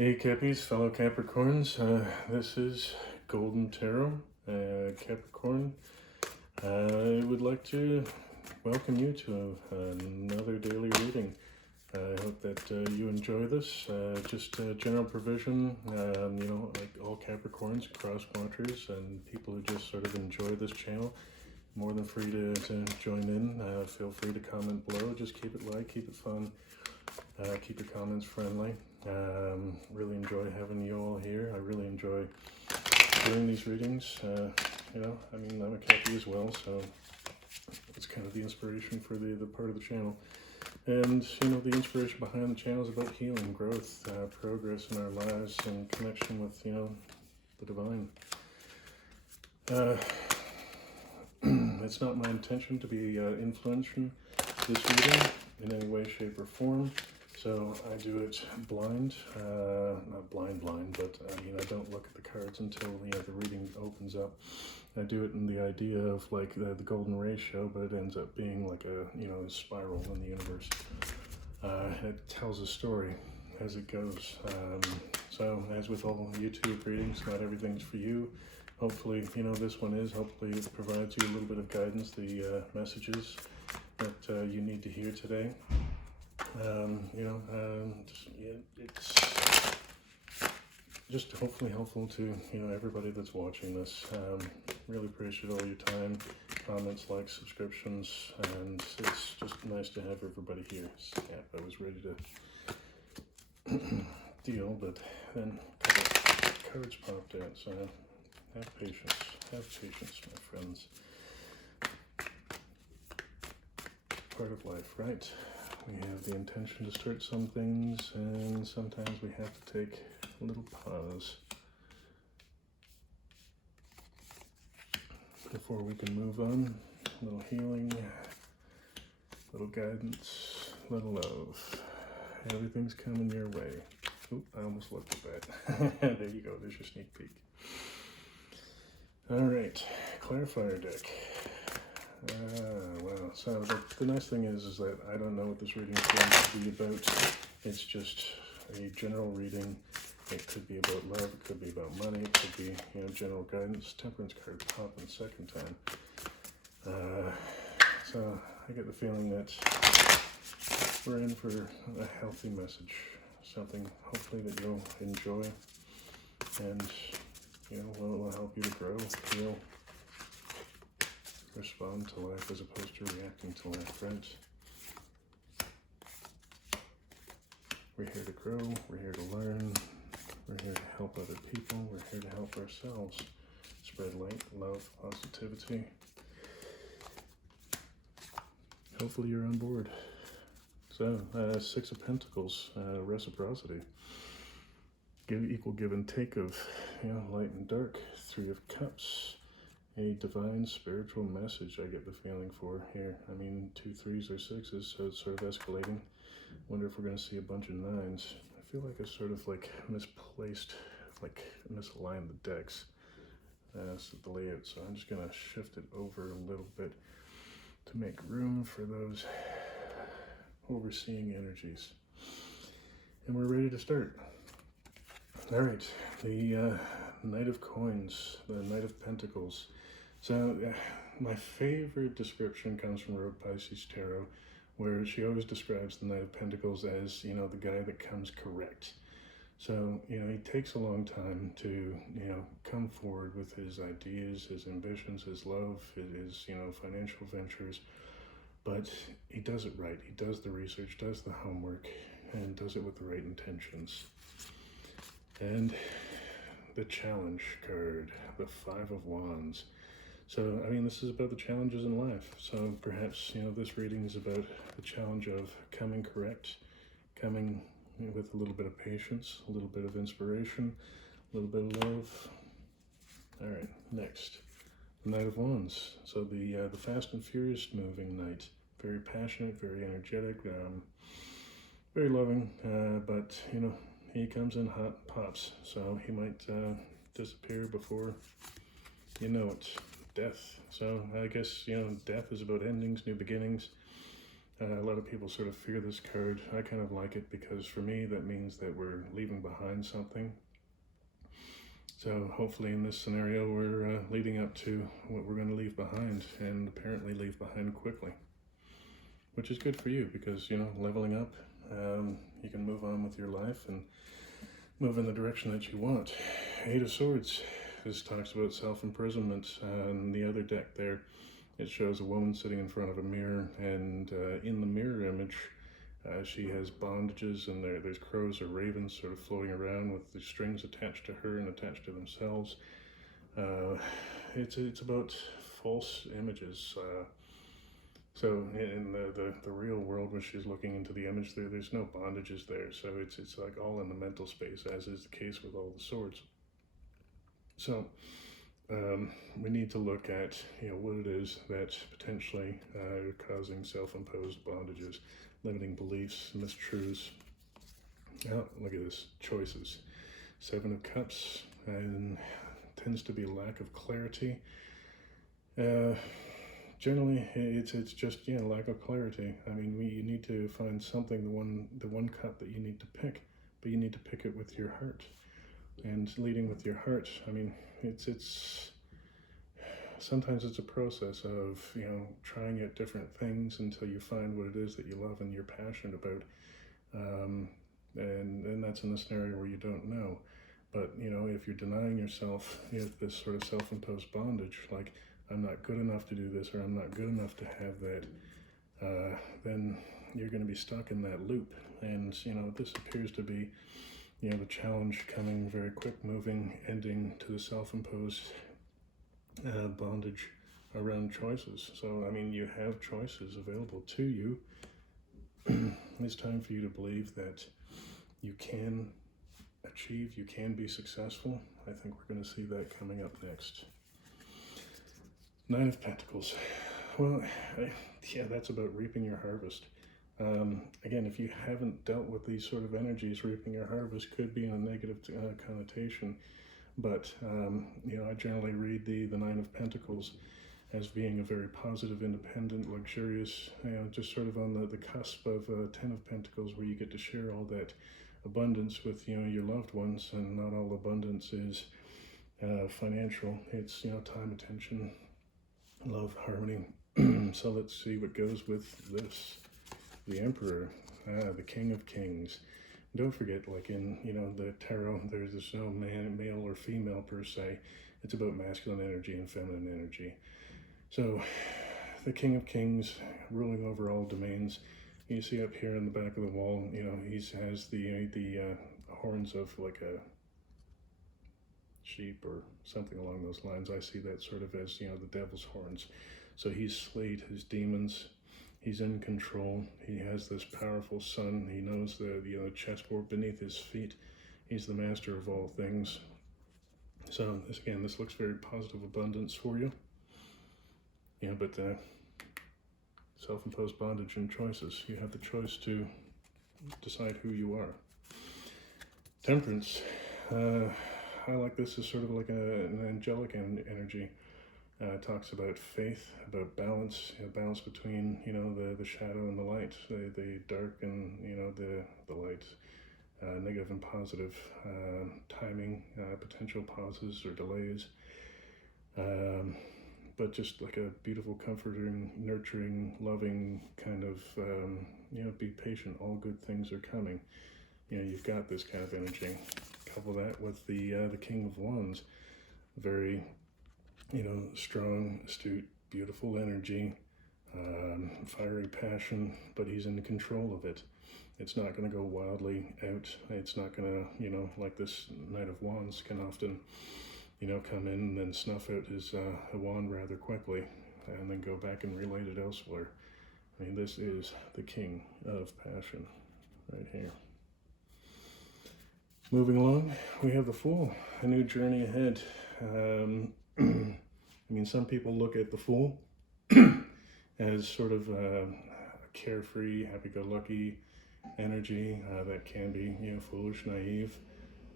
Hey Cappies, fellow Capricorns, this is Golden Tarot, Capricorn. I would like to welcome you to another daily reading. I hope that you enjoy this. Just general provision, like all Capricorns, cross-watchers, and people who just sort of enjoy this channel, more than free to join in. Feel free to comment below. Just keep it light, keep it fun, keep your comments friendly. Really enjoy having you all here. I really enjoy doing these readings. I'm a Cappy as well, so it's kind of the inspiration for the part of the channel. And, the inspiration behind the channel is about healing, growth, progress in our lives, and connection with, the divine. It's not my intention to be influencing this reading in any way, shape, or form. So I do it blind, not blind, but I don't look at the cards until the reading opens up. I do it in the idea of like the golden ratio, but it ends up being like a spiral in the universe. It tells a story as it goes. So as with all YouTube readings, not everything's for you. Hopefully, this one is. Hopefully it provides you a little bit of guidance, the messages that you need to hear today. It's just hopefully helpful to, everybody that's watching this. Really appreciate all your time, comments, likes, subscriptions, and it's just nice to have everybody here. Yeah, I was ready to deal, but then a couple cards popped out, so have patience, my friends. Part of life, right? We have the intention to start some things, and sometimes we have to take a little pause before we can move on. A little healing, a little guidance, a little love. Everything's coming your way. Oop, I almost looked at that. There you go, there's your sneak peek. All right, clarifier deck. Wow. So the nice thing is that I don't know what this reading is going to be about. It's just a general reading. It could be about love. It could be about money. It could be, general guidance. Temperance card popping second time. So I get the feeling that we're in for a healthy message. Something hopefully that you'll enjoy, and will help you to grow, heal, respond to life as opposed to reacting to life, right? We're here to grow, we're here to learn, we're here to help other people, we're here to help ourselves. Spread light, love, positivity. Hopefully you're on board. So, Six of Pentacles, reciprocity. Equal give and take of, light and dark. Three of Cups. A divine spiritual message I get the feeling for here. I mean, 2 3s or 6s, so it's sort of escalating. Wonder if we're going to see a bunch of 9s. I feel like I sort of like misplaced, like misaligned the decks. The layout, so I'm just going to shift it over a little bit to make room for those overseeing energies. And we're ready to start. All right, the Knight of Coins, the Knight of Pentacles. So my favorite description comes from Rogue Pisces Tarot, where she always describes the Knight of Pentacles as, the guy that comes correct. So, he takes a long time to, come forward with his ideas, his ambitions, his love, his, financial ventures, but he does it right. He does the research, does the homework, and does it with the right intentions. And the challenge card, the Five of Wands. So, this is about the challenges in life. So perhaps, this reading is about the challenge of coming correct, coming with a little bit of patience, a little bit of inspiration, a little bit of love. All right, next, the Knight of Wands. So the fast and furious moving knight, very passionate, very energetic, very loving, but, he comes in hot, pops, so he might disappear before you know it. Death. So I guess, death is about endings, new beginnings. A lot of people sort of fear this card. I kind of like it because for me that means that we're leaving behind something. So hopefully in this scenario we're leading up to what we're going to leave behind, and apparently leave behind quickly. Which is good for you because, you know, leveling up, you can move on with your life and move in the direction that you want. Eight of Swords. This talks about self-imprisonment. And the other deck there, it shows a woman sitting in front of a mirror, and in the mirror image, she has bondages, and there's crows or ravens sort of floating around with the strings attached to her and attached to themselves. It's about false images. So in the real world, when she's looking into the image, there's no bondages there. So it's like all in the mental space, as is the case with all the swords. So we need to look at, you know, what it is that's potentially causing self-imposed bondages, limiting beliefs, mistruths. Oh, look at this, choices. Seven of Cups, and tends to be a lack of clarity. Generally, it's just, yeah, lack of clarity. I mean, you need to find something, the one cup that you need to pick, but you need to pick it with your heart. And leading with your heart, I mean, it's sometimes it's a process of, you know, trying out different things until you find what it is that you love and you're passionate about. And that's in a scenario where you don't know. But, you know, if you're denying yourself, you know, this sort of self-imposed bondage, like, I'm not good enough to do this, or I'm not good enough to have that, then you're going to be stuck in that loop. And, you know, this appears to be, you know, the challenge coming very quick, moving, ending to the self-imposed bondage around choices. So, I mean, you have choices available to you. It's time for you to believe that you can achieve, you can be successful. I think we're going to see that coming up next. Nine of Pentacles. Well, yeah, that's about reaping your harvest. Again, if you haven't dealt with these sort of energies, reaping your harvest could be in a negative connotation. But, you know, I generally read the Nine of Pentacles as being a very positive, independent, luxurious, you know, just sort of on the cusp of Ten of Pentacles, where you get to share all that abundance with, you know, your loved ones. And not all abundance is financial. It's, you know, time, attention, love, harmony. So let's see what goes with this. The Emperor, the King of Kings. Don't forget, like in, you know, the tarot, there's no male or female per se. It's about masculine energy and feminine energy. So the King of Kings, ruling over all domains. You see up here in the back of the wall, you know, he has the horns of like a sheep or something along those lines. I see that sort of as, you know, the devil's horns. So he's slayed his demons. He's in control. He has this powerful sun. He knows the chessboard beneath his feet. He's the master of all things. So this looks very positive abundance for you. Yeah, but self-imposed bondage and choices. You have the choice to decide who you are. Temperance. I like this as sort of like an angelic energy. It talks about faith, about balance, balance between, you know, the shadow and the light, the dark and, you know, the light, negative and positive, timing, potential pauses or delays, but just like a beautiful, comforting, nurturing, loving kind of, you know, be patient, all good things are coming. You know, you've got this kind of energy. Couple that with the King of Wands, very, you know, strong, astute, beautiful energy, fiery passion, but he's in control of it. It's not going to go wildly out. It's not going to, you know, like this Knight of Wands can often, you know, come in and then snuff out his wand rather quickly and then go back and relight it elsewhere. I mean, this is the King of Passion right here. Moving along, we have the Fool, a new journey ahead. I mean, some people look at the Fool as sort of a carefree, happy-go-lucky energy that can be, you know, foolish, naive.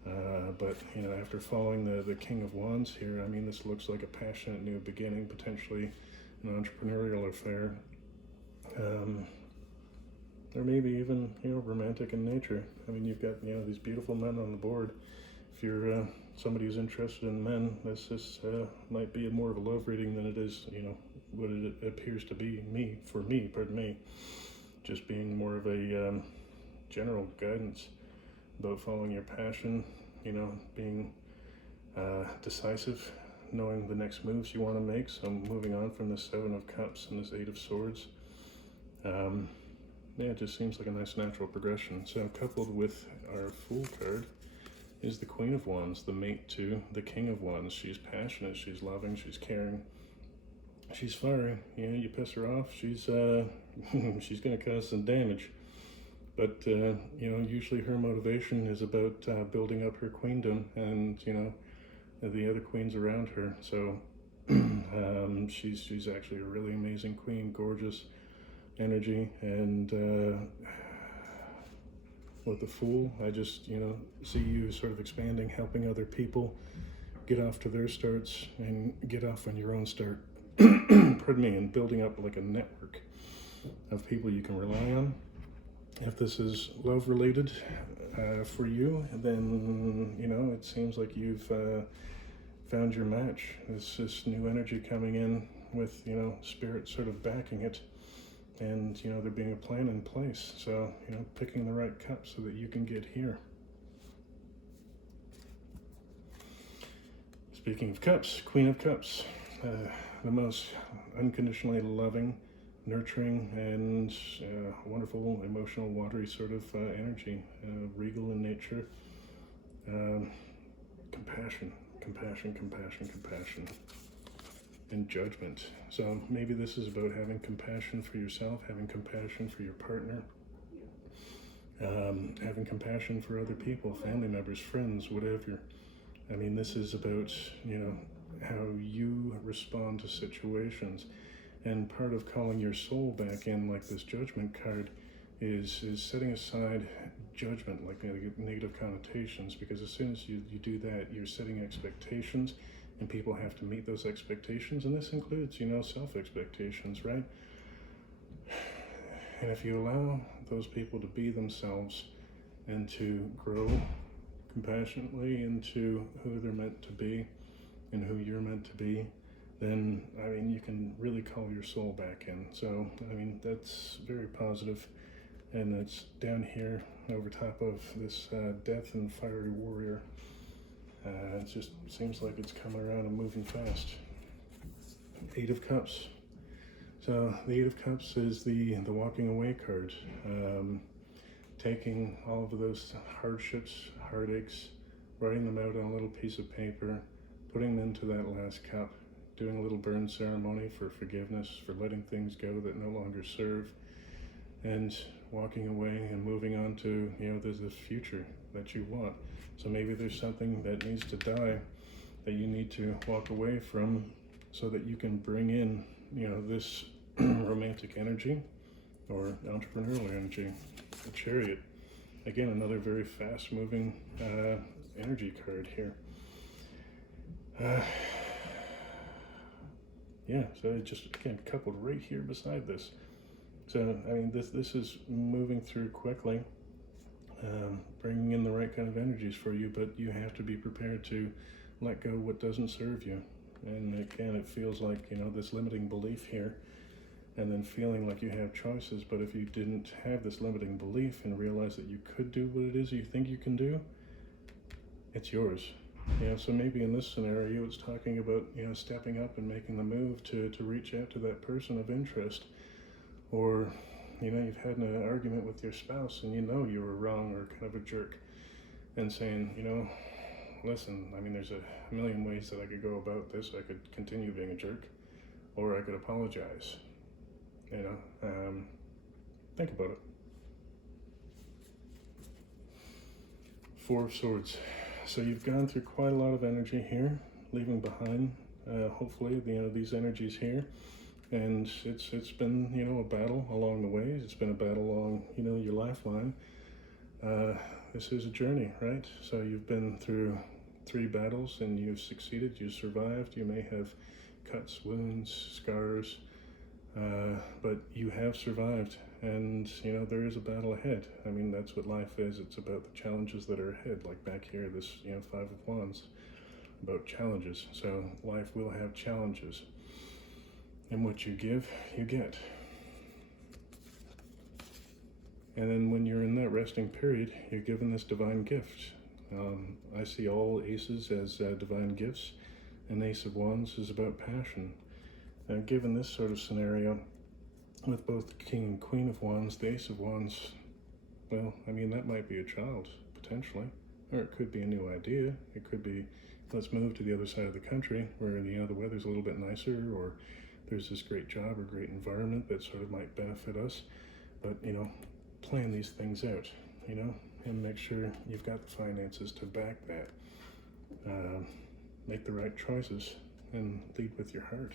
But, you know, after following the King of Wands here, I mean, this looks like a passionate new beginning, potentially an entrepreneurial affair. or maybe even, you know, romantic in nature. I mean, you've got, you know, these beautiful men on the board. If you're somebody who's interested in men, this might be more of a love reading than it is, you know, what it appears to be pardon me, just being more of a general guidance about following your passion, you know, being decisive, knowing the next moves you want to make. So moving on from the Seven of Cups and this Eight of Swords. Yeah, it just seems like a nice natural progression. So coupled with our Fool card is the Queen of Wands, the mate to the King of Wands. She's passionate, she's loving, she's caring, she's fiery. You know, you piss her off, she's she's going to cause some damage. But, you know, usually her motivation is about building up her queendom and, you know, the other queens around her. So she's actually a really amazing queen, gorgeous energy. And with the Fool, I just, you know, see you sort of expanding, helping other people get off to their starts and get off on your own start. Pardon me, and building up like a network of people you can rely on. If this is love related for you, then, you know, it seems like you've found your match. There's this new energy coming in with, you know, spirit sort of backing it, and, you know, there being a plan in place. So, you know, picking the right cup so that you can get here. Speaking of cups, Queen of Cups, the most unconditionally loving, nurturing, and wonderful, emotional, watery sort of energy, regal in nature, compassion, and judgment. So maybe this is about having compassion for yourself, having compassion for your partner, having compassion for other people, family members, friends, whatever. I mean, this is about, you know, how you respond to situations. And part of calling your soul back in, like this Judgment card, is setting aside judgment, like negative connotations, because as soon as you do that, you're setting expectations, and people have to meet those expectations, and this includes, you know, self-expectations, right? And if you allow those people to be themselves and to grow compassionately into who they're meant to be and who you're meant to be, then, I mean, you can really call your soul back in. So, I mean, that's very positive. And it's down here over top of this Death and Fiery Warrior. It just seems like it's coming around and moving fast. Eight of Cups. So the Eight of Cups is the walking away card. Taking all of those hardships, heartaches, writing them out on a little piece of paper, putting them into that last cup, doing a little burn ceremony for forgiveness, for letting things go that no longer serve, and walking away and moving on to, you know, there's the future that you want. So maybe there's something that needs to die that you need to walk away from so that you can bring in, you know, this romantic energy or entrepreneurial energy. The Chariot. Again, another very fast-moving energy card here. Yeah, so it just, again, coupled right here beside this. So, I mean, this is moving through quickly, bringing in the right kind of energies for you, but you have to be prepared to let go what doesn't serve you. And again, it feels like, you know, this limiting belief here, and then feeling like you have choices, but if you didn't have this limiting belief and realize that you could do what it is you think you can do, it's yours. Yeah, so maybe in this scenario, it's talking about, you know, stepping up and making the move to reach out to that person of interest. Or, you know, you've had an argument with your spouse and you know you were wrong or kind of a jerk, and saying, you know, listen, I mean, there's a million ways that I could go about this. I could continue being a jerk, or I could apologize. You know, think about it. Four of Swords. So you've gone through quite a lot of energy here, leaving behind, hopefully, you know, these energies here. And it's been, you know, a battle along the way. It's been a battle along, you know, your lifeline. This is a journey, right? So you've been through 3 battles and you've succeeded, you've survived. You may have cuts, wounds, scars, but you have survived, and you know, there is a battle ahead. I mean, that's what life is. It's about the challenges that are ahead. Like back here, this, you know, Five of Wands, about challenges. So life will have challenges, and what you give, you get. And then when you're in that resting period, you're given this divine gift. I see all aces as divine gifts, and Ace of Wands is about passion. Given this sort of scenario, with both the King and Queen of Wands, the Ace of Wands, well, I mean, that might be a child, potentially. Or it could be a new idea. It could be, let's move to the other side of the country where, you know, the weather's a little bit nicer, or there's this great job or great environment that sort of might benefit us. But, you know, plan these things out, you know, and make sure you've got the finances to back that. Make the right choices and lead with your heart.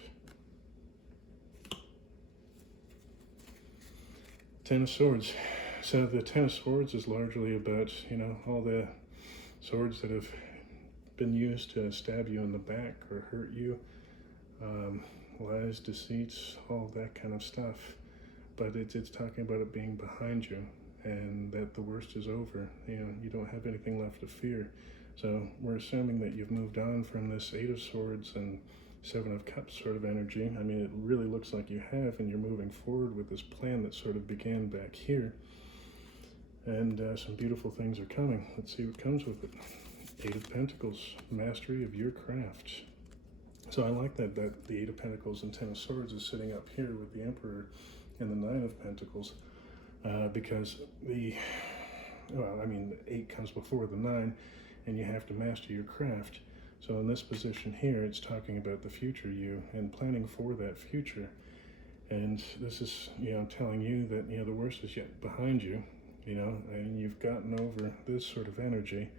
Ten of Swords. So the Ten of Swords is largely about, you know, all the swords that have been used to stab you in the back or hurt you, lies, deceits, all that kind of stuff. But it's talking about it being behind you, and that the worst is over. You know, you don't have anything left to fear. So we're assuming that you've moved on from this Eight of Swords and Seven of Cups sort of energy. I mean, it really looks like you have, and you're moving forward with this plan that sort of began back here. And some beautiful things are coming. Let's see what comes with it. Eight of Pentacles, mastery of your craft. So I like that the Eight of Pentacles and Ten of Swords is sitting up here with the Emperor and the Nine of Pentacles, because well, I mean, the 8 comes before the 9, and you have to master your craft. So in this position here, it's talking about the future you and planning for that future. And this is, you know, telling you that, you know, the worst is yet behind you, you know, and you've gotten over this sort of energy,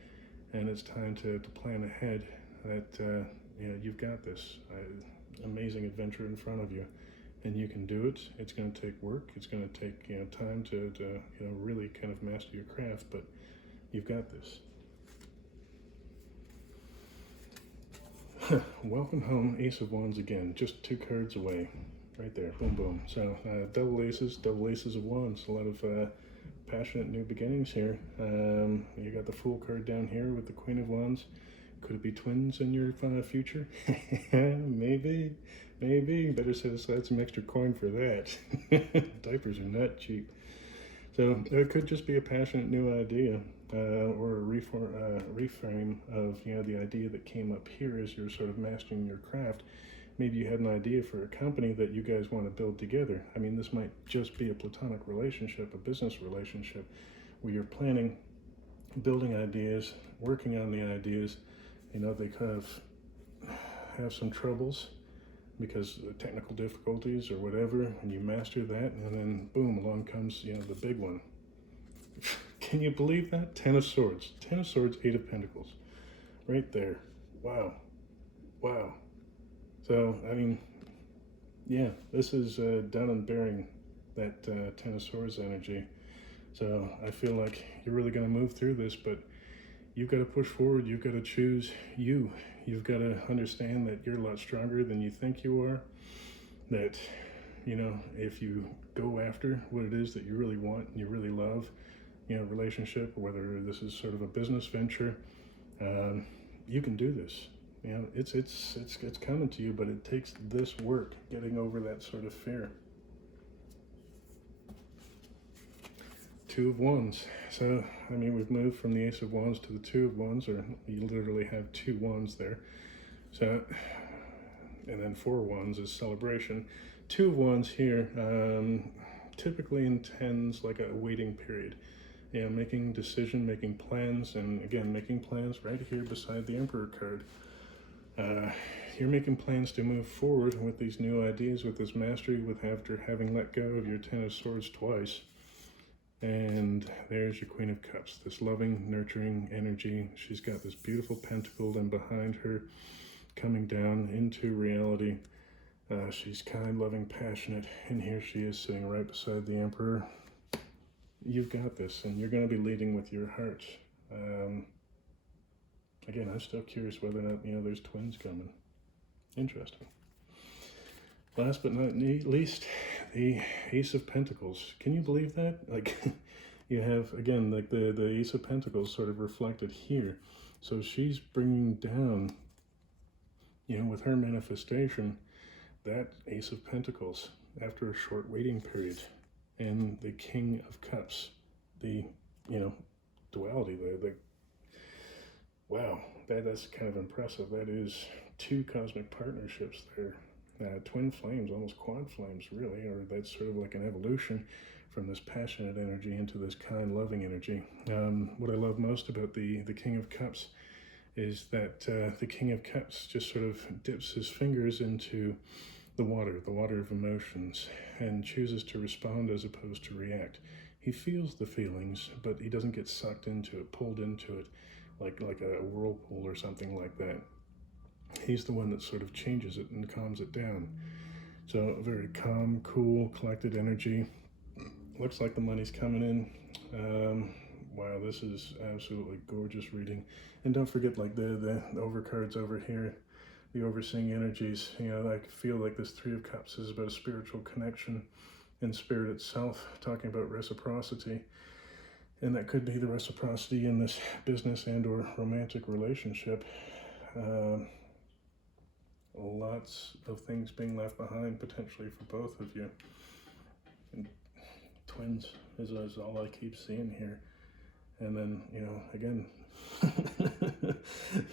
and it's time to plan ahead that, you know, you've got this amazing adventure in front of you, and you can do it. It's going to take work. It's going to take, you know, time to you know, really kind of master your craft, but you've got this. Welcome home, Ace of Wands again, just 2 cards away, right there, boom, boom. So double aces of Wands, a lot of passionate new beginnings here. You got the Fool card down here with the Queen of Wands. Could it be twins in your future? Maybe. Better set aside some extra coin for that. Diapers are not cheap. So it could just be a passionate new idea, or a reframe of, you know, the idea that came up here as you're sort of mastering your craft. Maybe you had an idea for a company that you guys want to build together. I mean, this might just be a platonic relationship, a business relationship, where you're planning, building ideas, working on the ideas. You know, they kind of have some troubles because of technical difficulties or whatever, and you master that, and then boom, along comes, you know, the big one. Can you believe that? 10 of Swords, 10 of Swords, 8 of Pentacles, right there. Wow. So, I mean, yeah, this is done and bearing that 10 of Swords energy. So I feel like you're really going to move through this, but you've got to push forward. You've got to choose you. You've got to understand that you're a lot stronger than you think you are. That, you know, if you go after what it is that you really want and you really love, you know, relationship, or whether this is sort of a business venture, you can do this. You know, it's coming to you, but it takes this work, getting over that sort of fear. 2 of Wands. So, I mean, we've moved from the Ace of Wands to the 2 of Wands, or you literally have 2 wands there. So, and then 4 wands is celebration. 2 of Wands here typically intends like a waiting period. Yeah, making making plans, and again, making plans right here beside the Emperor card. You're making plans to move forward with these new ideas, with this mastery, with after having let go of your 10 of Swords twice. And there's your Queen of Cups, this loving, nurturing energy. She's got this beautiful pentacle, and behind her, coming down into reality, she's kind, loving, passionate, and here she is sitting right beside the Emperor. You've got this, and you're going to be leading with your heart. Again, I'm still curious whether or not, you know, there's twins coming. Interesting. last but not least, the Ace of Pentacles. Can you believe that? Like, you have, again, like the Ace of Pentacles sort of reflected here. So she's bringing down, you know, with her manifestation, that Ace of Pentacles after a short waiting period. And the King of Cups, the, you know, duality there. Wow, that's kind of impressive. That is 2 cosmic partnerships there. Twin flames, almost quad flames, really, or that's sort of like an evolution from this passionate energy into this kind, loving energy. What I love most about the King of Cups is that the King of Cups just sort of dips his fingers into the water of emotions, and chooses to respond as opposed to react. He feels the feelings, but he doesn't get sucked into it, pulled into it, like a whirlpool or something like that. He's the one that sort of changes it and calms it down. So very calm, cool, collected energy. Looks like the money's coming in. Wow, this is absolutely gorgeous reading. And don't forget, like the overcards over here, the overseeing energies. You know, I feel like this 3 of Cups is about a spiritual connection and spirit itself, talking about reciprocity. And that could be the reciprocity in this business and or romantic relationship. Lots of things being left behind potentially for both of you. And twins is all I keep seeing here. And then, you know, again,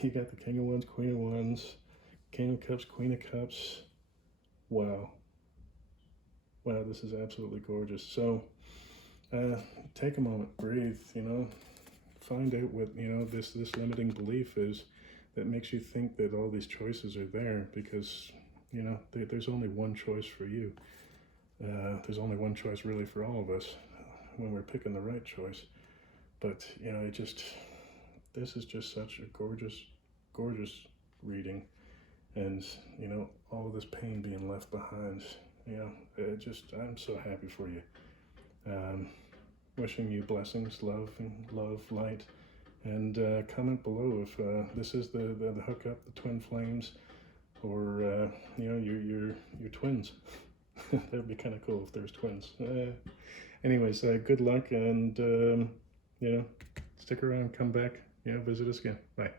you got the King of Wands, Queen of Wands, King of Cups, Queen of Cups. Wow. Wow, this is absolutely gorgeous. So take a moment, breathe, you know, find out what, you know, this limiting belief is that makes you think that all these choices are there, because, you know, there's only one choice for you. There's only one choice really for all of us when we're picking the right choice. But, you know, this is just such a gorgeous, gorgeous reading. And, you know, all of this pain being left behind, you know, I'm so happy for you. Wishing you blessings, love, light. And comment below if this is the hookup, the twin flames, or you know, your twins. That would be kind of cool if there's twins. Anyways, good luck, and you know, stick around, come back, you know, visit us again. Bye.